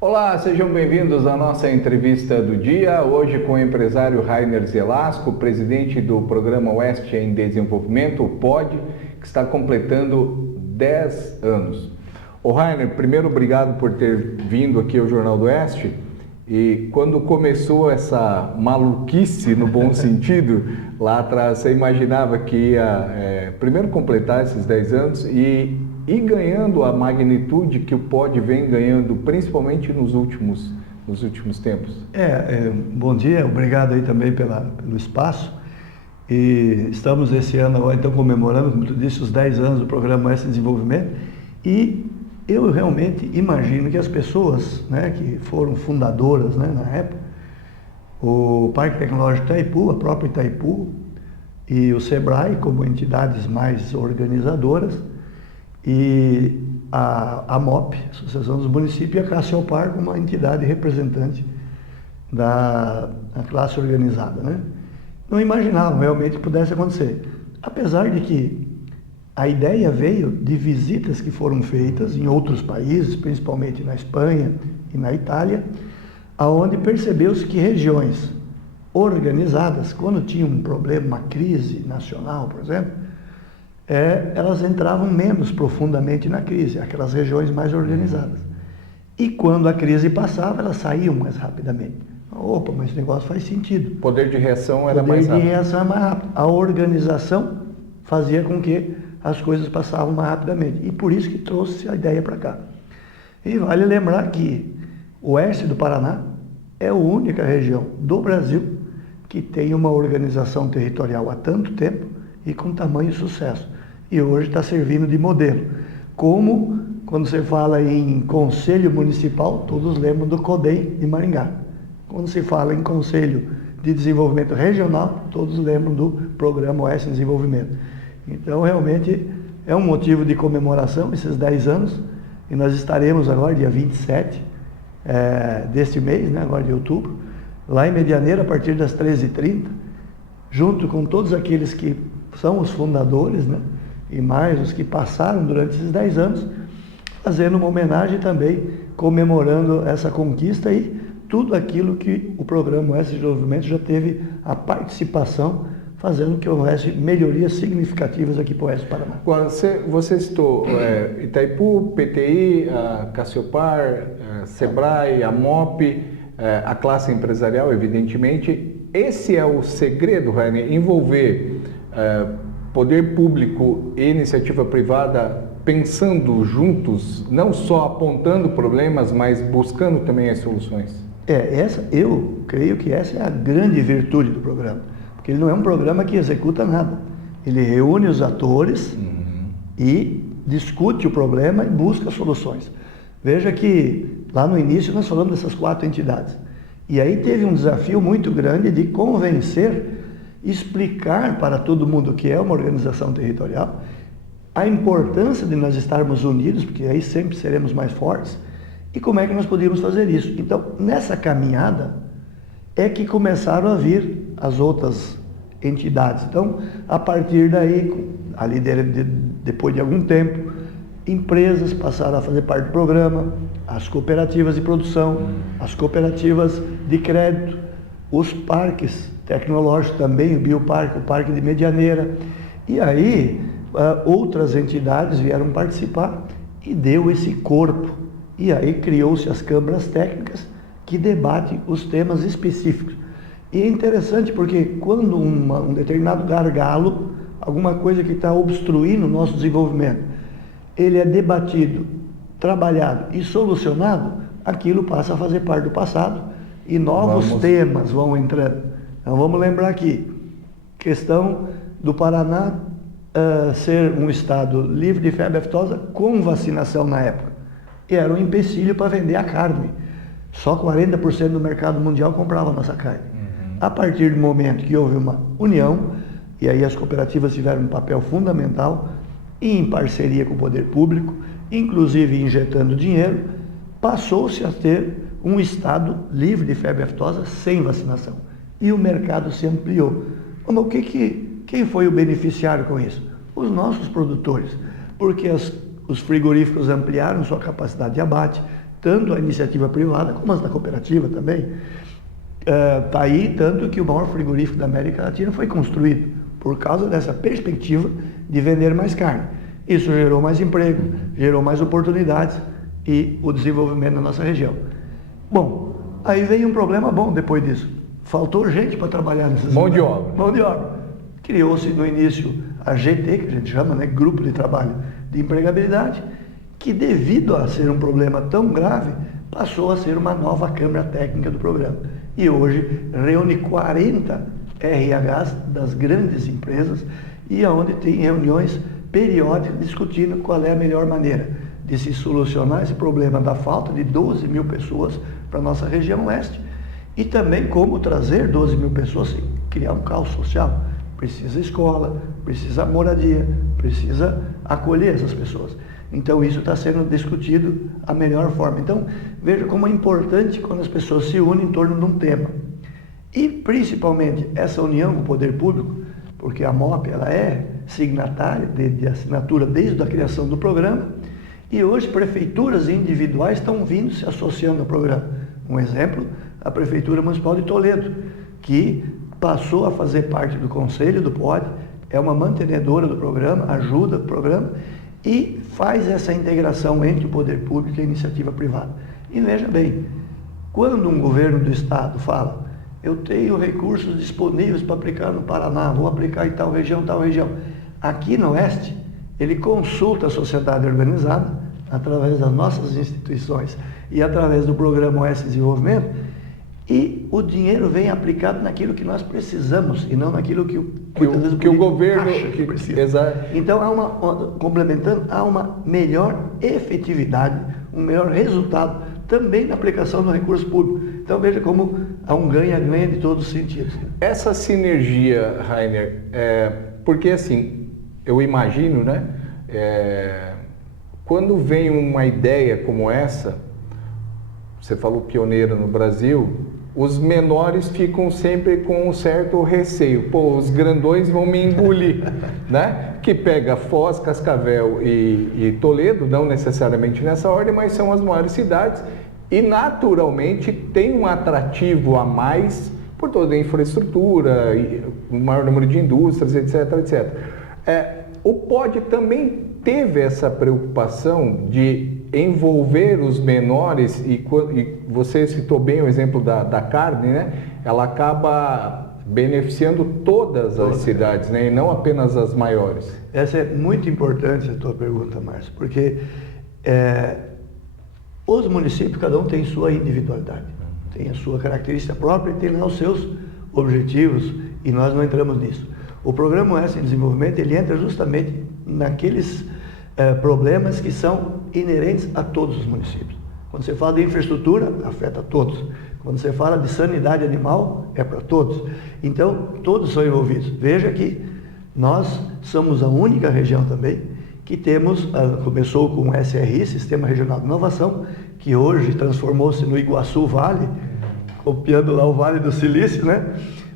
Olá, sejam bem-vindos à nossa entrevista do dia, hoje com o empresário Rainer Zelasco, presidente do Programa Oeste em Desenvolvimento, o POD, que está completando 10 anos. Ô Rainer, primeiro obrigado por ter vindo aqui ao Jornal do Oeste. E quando começou essa maluquice, no bom sentido, lá atrás, você imaginava que ia primeiro completar esses 10 anos e ganhando a magnitude que o POD vem ganhando, principalmente nos últimos tempos? Bom dia, obrigado aí também pelo espaço. E estamos esse ano agora, então, comemorando, como tu disse, os 10 anos do Programa Oeste de Desenvolvimento. E eu realmente imagino que as pessoas, né, que foram fundadoras, né, na época, o Parque Tecnológico Itaipu, a própria Itaipu e o SEBRAE como entidades mais organizadoras, e a MOP, Associação dos Municípios, e a Cassiopar como uma entidade representante da classe organizada, né? Não imaginavam realmente que pudesse acontecer. Apesar de que a ideia veio de visitas que foram feitas em outros países, principalmente na Espanha e na Itália, aonde percebeu-se que regiões organizadas, quando tinham um problema, uma crise nacional, por exemplo, elas entravam menos profundamente na crise, aquelas regiões mais organizadas. E quando a crise passava, elas saíam mais rapidamente. Opa, mas esse negócio faz sentido. O poder de reação era mais rápido. O poder de reação era mais rápido. A organização fazia com que as coisas passavam mais rapidamente. E por isso que trouxe a ideia para cá. E vale lembrar que o oeste do Paraná é a única região do Brasil que tem uma organização territorial há tanto tempo e com tamanho sucesso. E hoje está servindo de modelo. Como, quando você fala em Conselho Municipal, todos lembram do CODEM de Maringá. Quando se fala em Conselho de Desenvolvimento Regional, todos lembram do Programa Oeste de Desenvolvimento. Então, realmente, é um motivo de comemoração, esses 10 anos, e nós estaremos agora, dia 27 deste mês, né, agora de outubro, lá em Medianeira, a partir das 13h30, junto com todos aqueles que são os fundadores, né, e mais os que passaram durante esses 10 anos, fazendo uma homenagem também, comemorando essa conquista e tudo aquilo que o Programa Oeste de Desenvolvimento já teve a participação, fazendo que houvesse melhorias significativas aqui para o Oeste do Paraná. Você citou Itaipu, PTI, a Cassiopar, a SEBRAE, a MOP, a classe empresarial, evidentemente. Esse é o segredo, Rainer, envolver poder público e iniciativa privada pensando juntos, não só apontando problemas, mas buscando também as soluções. Eu creio que essa é a grande virtude do programa, porque ele não é um programa que executa nada. Ele reúne os atores e discute o problema e busca soluções. Veja que lá no início nós falamos dessas 4 entidades. E aí teve um desafio muito grande de convencer, explicar para todo mundo o que é uma organização territorial, a importância de nós estarmos unidos, porque aí sempre seremos mais fortes, e como é que nós podíamos fazer isso. Então, nessa caminhada, é que começaram a vir as outras entidades. Então, a partir daí, ali depois de algum tempo, empresas passaram a fazer parte do programa, as cooperativas de produção, as cooperativas de crédito, os parques tecnológicos também, o Bioparque, o Parque de Medianeira. E aí, outras entidades vieram participar e deu esse corpo. E aí criou-se as câmaras técnicas que debatem os temas específicos. E é interessante porque quando um determinado gargalo, alguma coisa que está obstruindo o nosso desenvolvimento, ele é debatido, trabalhado e solucionado, aquilo passa a fazer parte do passado e novos temas vão entrando. Então vamos lembrar aqui, questão do Paraná ser um estado livre de febre aftosa com vacinação na época. E era um empecilho para vender a carne. Só 40% do mercado mundial comprava a nossa carne. A partir do momento que houve uma união, e aí as cooperativas tiveram um papel fundamental, e em parceria com o poder público, inclusive injetando dinheiro, passou-se a ter um estado livre de febre aftosa sem vacinação. E o mercado se ampliou. Mas o que Quem foi o beneficiário com isso? Os nossos produtores, porque os frigoríficos ampliaram sua capacidade de abate, tanto a iniciativa privada como as da cooperativa também. Está aí, tanto que o maior frigorífico da América Latina foi construído por causa dessa perspectiva de vender mais carne. Isso gerou mais emprego, gerou mais oportunidades e o desenvolvimento na nossa região. Bom, aí veio um problema bom depois disso. Faltou gente para trabalhar nessas mão de obra. Mão de obra. Criou-se no início a GT, que a gente chama, né, Grupo de Trabalho de Empregabilidade, que devido a ser um problema tão grave, passou a ser uma nova Câmara Técnica do programa. E hoje reúne 40 RHs das grandes empresas e onde tem reuniões periódicas discutindo qual é a melhor maneira de se solucionar esse problema da falta de 12 mil pessoas para a nossa região oeste e também como trazer 12 mil pessoas e criar um caos social. Precisa escola, precisa moradia, precisa acolher essas pessoas. Então isso está sendo discutido a melhor forma. Então veja como é importante quando as pessoas se unem em torno de um tema. E principalmente essa união com o poder público, porque a MOP ela é signatária de assinatura desde a criação do programa, e hoje prefeituras individuais estão vindo se associando ao programa. Um exemplo, a Prefeitura Municipal de Toledo, que passou a fazer parte do Conselho do POD, é uma mantenedora do programa, ajuda o programa e faz essa integração entre o poder público e a iniciativa privada. E veja bem, quando um governo do Estado fala, eu tenho recursos disponíveis para aplicar no Paraná, vou aplicar em tal região, aqui no Oeste, ele consulta a sociedade organizada, através das nossas instituições e através do Programa Oeste Desenvolvimento, e o dinheiro vem aplicado naquilo que nós precisamos e não naquilo que o governo acha que precisa. Exato. Então, complementando, há uma melhor efetividade, um melhor resultado também na aplicação do recurso público. Então, veja como há um ganha-ganha de todos os sentidos. Essa sinergia, Rainer, porque assim, eu imagino, né, quando vem uma ideia como essa, você falou pioneira no Brasil, os menores ficam sempre com um certo receio. Pô, os grandões vão me engolir, né? Que pega Foz, Cascavel e Toledo, não necessariamente nessa ordem, mas são as maiores cidades e naturalmente tem um atrativo a mais por toda a infraestrutura, o maior número de indústrias, etc, etc. O POD também teve essa preocupação de envolver os menores, e você citou bem o exemplo da carne, né? Ela acaba beneficiando todas as cidades, né? E não apenas as maiores. Essa é muito importante a tua pergunta, Márcio, porque os municípios, cada um tem sua individualidade, tem a sua característica própria e tem lá os seus objetivos, e nós não entramos nisso. O Programa Oeste em Desenvolvimento, ele entra justamente naqueles problemas que são inerentes a todos os municípios. Quando você fala de infraestrutura, afeta todos. Quando você fala de sanidade animal, é para todos. Então, todos são envolvidos. Veja que nós somos a única região também que temos, começou com o SRI, Sistema Regional de Inovação, que hoje transformou-se no Iguaçu Vale, copiando lá o Vale do Silício, né?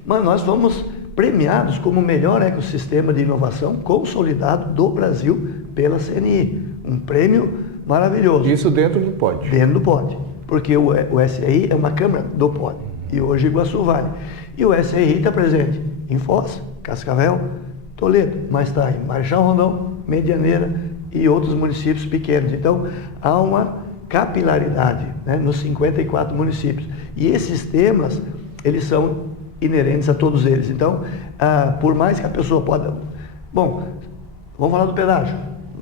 Mas nós fomos premiados como o melhor ecossistema de inovação consolidado do Brasil pela CNI. Um prêmio maravilhoso. Isso dentro do POD. Dentro do POD. Porque o SRI é uma câmara do POD. E hoje Iguaçu Vale. E o SRI está presente em Foz, Cascavel, Toledo, mas está em Marechal Rondon, Medianeira e outros municípios pequenos. Então, há uma capilaridade, né, nos 54 municípios. E esses temas, eles são inerentes a todos eles. Então, por mais que a pessoa possa... Bom, vamos falar do pedágio.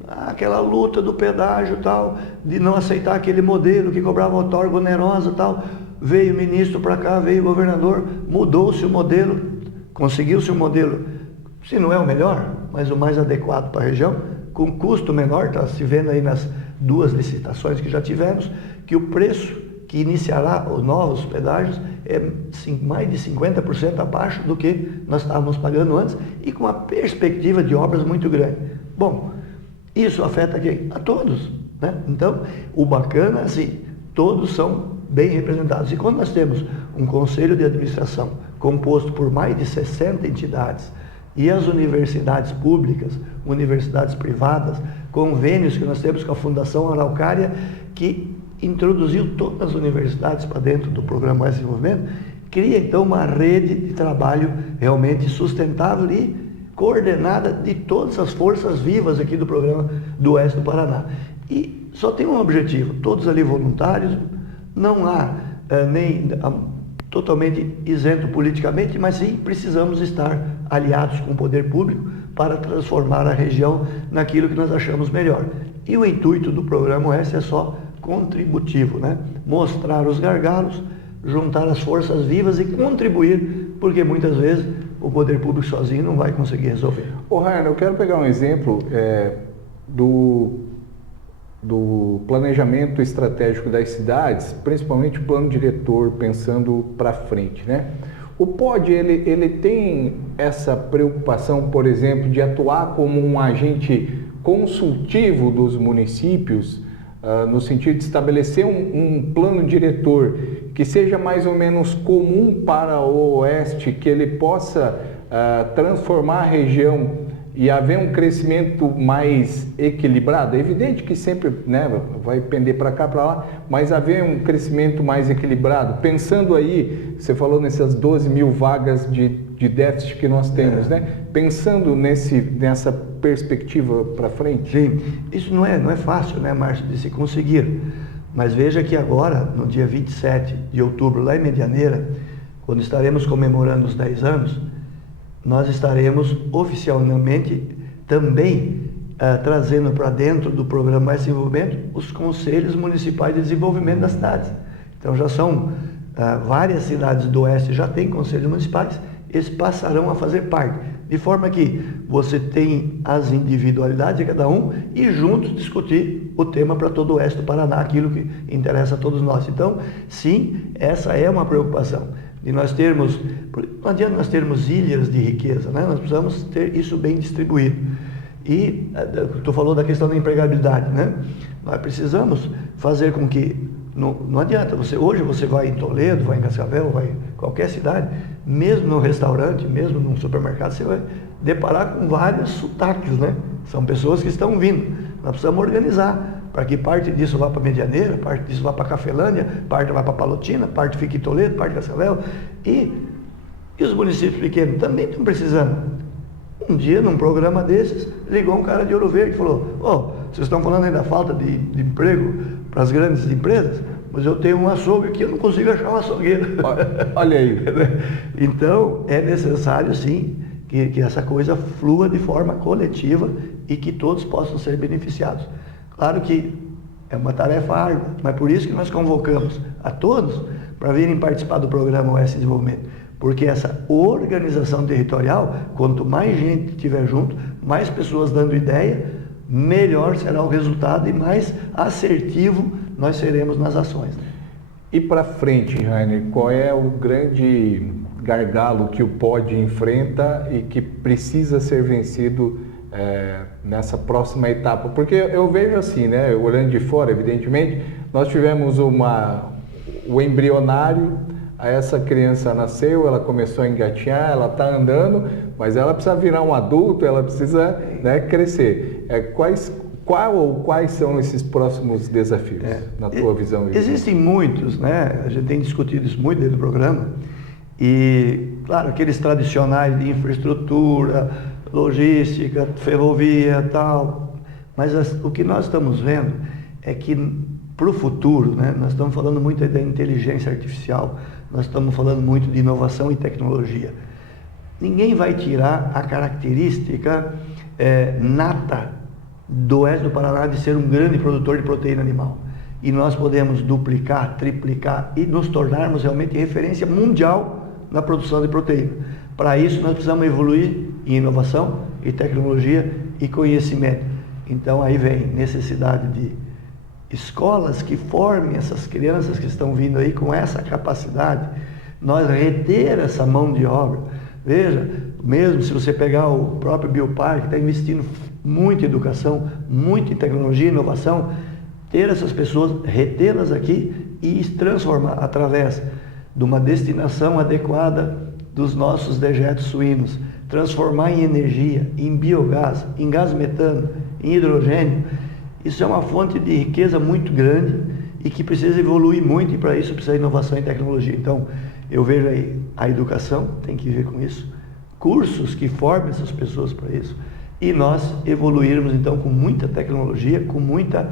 Aquela luta do pedágio, tal, de não aceitar aquele modelo que cobrava outorga onerosa, tal. Veio o ministro para cá, veio o governador, mudou-se o modelo, conseguiu-se o modelo, se não é o melhor, mas o mais adequado para a região, com custo menor. Está se vendo aí nas 2 licitações que já tivemos, que o preço que iniciará os novos pedágios é mais de 50% abaixo do que nós estávamos pagando antes e com uma perspectiva de obras muito grande. Bom, isso afeta quem? A todos, né? Então, o bacana, assim, todos são bem representados. E quando nós temos um conselho de administração composto por mais de 60 entidades E as universidades públicas, universidades privadas, convênios que nós temos com a Fundação Araucária, que introduziu todas as universidades para dentro do Programa Oeste de Desenvolvimento, cria então uma rede de trabalho realmente sustentável e coordenada de todas as forças vivas aqui do programa do Oeste do Paraná. E só tem um objetivo, todos ali voluntários, não há nem totalmente isento politicamente, mas sim precisamos estar aliados com o poder público para transformar a região naquilo que nós achamos melhor. E o intuito do Programa Oeste é só contributivo, né? Mostrar os gargalos, juntar as forças vivas e contribuir, porque muitas vezes o poder público sozinho não vai conseguir resolver. Ô Rainer, eu quero pegar um exemplo do planejamento estratégico das cidades, principalmente o plano diretor, pensando para frente, né? O POD, ele tem essa preocupação, por exemplo, de atuar como um agente consultivo dos municípios, no sentido de estabelecer um plano diretor que seja mais ou menos comum para o Oeste, que ele possa transformar a região e haver um crescimento mais equilibrado. É evidente que sempre, né, vai pender para cá, para lá, mas haver um crescimento mais equilibrado. Pensando aí, você falou nessas 12 mil vagas de déficit que nós temos, né? Pensando nessa perspectiva para frente. Sim, isso não é fácil, né, Márcio, de se conseguir. Mas veja que agora, no dia 27 de outubro, lá em Medianeira, quando estaremos comemorando os 10 anos, nós estaremos oficialmente também trazendo para dentro do Programa Oeste de Desenvolvimento os Conselhos Municipais de Desenvolvimento das cidades. Então já são várias cidades do Oeste já têm conselhos municipais, eles passarão a fazer parte, de forma que você tem as individualidades de cada um e juntos discutir o tema para todo o Oeste do Paraná, aquilo que interessa a todos nós. Então, sim, essa é uma preocupação. E nós termos, não adianta nós termos ilhas de riqueza, né? Nós precisamos ter isso bem distribuído. E tu falou da questão da empregabilidade, né? Nós precisamos fazer com que, não adianta, hoje você vai em Toledo, vai em Cascavel, vai em qualquer cidade, mesmo num restaurante, mesmo num supermercado, você vai deparar com vários sotaques, né? São pessoas que estão vindo. Nós precisamos organizar para que parte disso vá para Medianeira, parte disso vá para Cafelândia, parte vá para Palotina, parte fique em Toledo, parte em Cascavel. E os municípios pequenos também estão precisando. Um dia, num programa desses, ligou um cara de Ouro Verde e falou: vocês estão falando aí da falta de emprego para as grandes empresas, mas eu tenho um açougue que eu não consigo achar um açougueiro. Olha aí. Então, é necessário, sim, que essa coisa flua de forma coletiva e que todos possam ser beneficiados. Claro que é uma tarefa árdua, mas por isso que nós convocamos a todos para virem participar do Programa Oeste de Desenvolvimento. Porque essa organização territorial, quanto mais gente estiver junto, mais pessoas dando ideia, melhor será o resultado e mais assertivo nós seremos nas ações. E para frente, Rainer, qual é o grande gargalo que o POD enfrenta e que precisa ser vencido nessa próxima etapa? Porque eu vejo assim, né, olhando de fora, evidentemente, nós tivemos o embrionário, essa criança nasceu, ela começou a engatinhar, ela está andando, mas ela precisa virar um adulto, ela precisa, né, crescer. Quais são esses próximos desafios, na tua visão? Existem muitos, né? A gente tem discutido isso muito dentro do programa, e, claro, aqueles tradicionais de infraestrutura, logística, ferrovia, tal, mas o que nós estamos vendo é que para o futuro, né, nós estamos falando muito da inteligência artificial, nós estamos falando muito de inovação e tecnologia. Ninguém vai tirar a característica nata do Oeste do Paraná de ser um grande produtor de proteína animal. E nós podemos duplicar, triplicar e nos tornarmos realmente referência mundial na produção de proteína. Para isso, nós precisamos evoluir em inovação e tecnologia e conhecimento. Então, aí vem necessidade de escolas que formem essas crianças que estão vindo aí com essa capacidade, nós reter essa mão de obra. Veja, mesmo se você pegar o próprio Biopar, que está investindo muito em educação, muito em tecnologia e inovação, ter essas pessoas, retê-las aqui e transformar através de uma destinação adequada dos nossos dejetos suínos, transformar em energia, em biogás, em gás metano, em hidrogênio. Isso é uma fonte de riqueza muito grande e que precisa evoluir muito, e para isso precisa de inovação e tecnologia. Então, eu vejo aí a educação tem que ver com isso, cursos que formem essas pessoas para isso, e nós evoluirmos então com muita tecnologia, com muita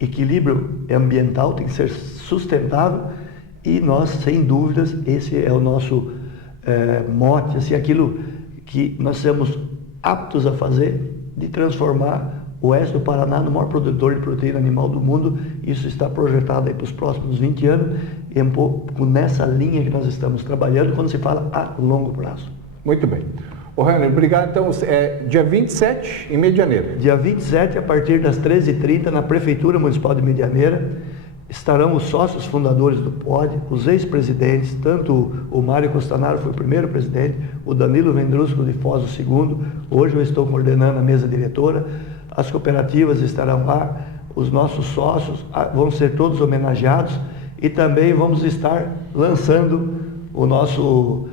equilíbrio ambiental, tem que ser sustentável, e nós, sem dúvidas, esse é o nosso mote, assim, aquilo que nós somos aptos a fazer, de transformar o oeste do Paraná no maior produtor de proteína animal do mundo. Isso está projetado aí para os próximos 20 anos, e é um pouco nessa linha que nós estamos trabalhando quando se fala a longo prazo. Muito bem. Ô, Rainer, obrigado. Então, dia 27 em Medianeira. Dia 27, a partir das 13h30, na Prefeitura Municipal de Medianeira, estarão os sócios fundadores do POD, os ex-presidentes, tanto o Mário Costanaro foi o primeiro presidente, o Danilo Vendrusco de Foz o segundo, hoje eu estou coordenando a mesa diretora, as cooperativas estarão lá, os nossos sócios vão ser todos homenageados, e também vamos estar lançando o nosso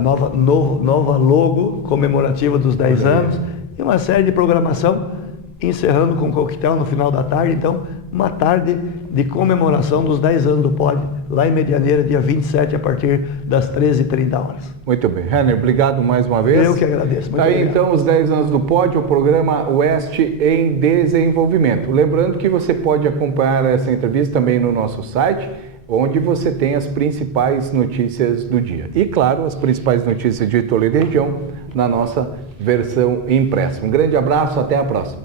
nova logo comemorativa dos 10 anos, e uma série de programação, encerrando com coquetel no final da tarde. Então, uma tarde de comemoração dos 10 anos do POD, lá em Medianeira, dia 27, a partir das 13h30. Muito bem. Rainer, obrigado mais uma vez. Eu que agradeço. Muito aí, então, os 10 anos do POD, o programa Oeste em Desenvolvimento. Lembrando que você pode acompanhar essa entrevista também no nosso site, onde você tem as principais notícias do dia. E, claro, as principais notícias de Toledo e região na nossa versão impressa. Um grande abraço, até a próxima.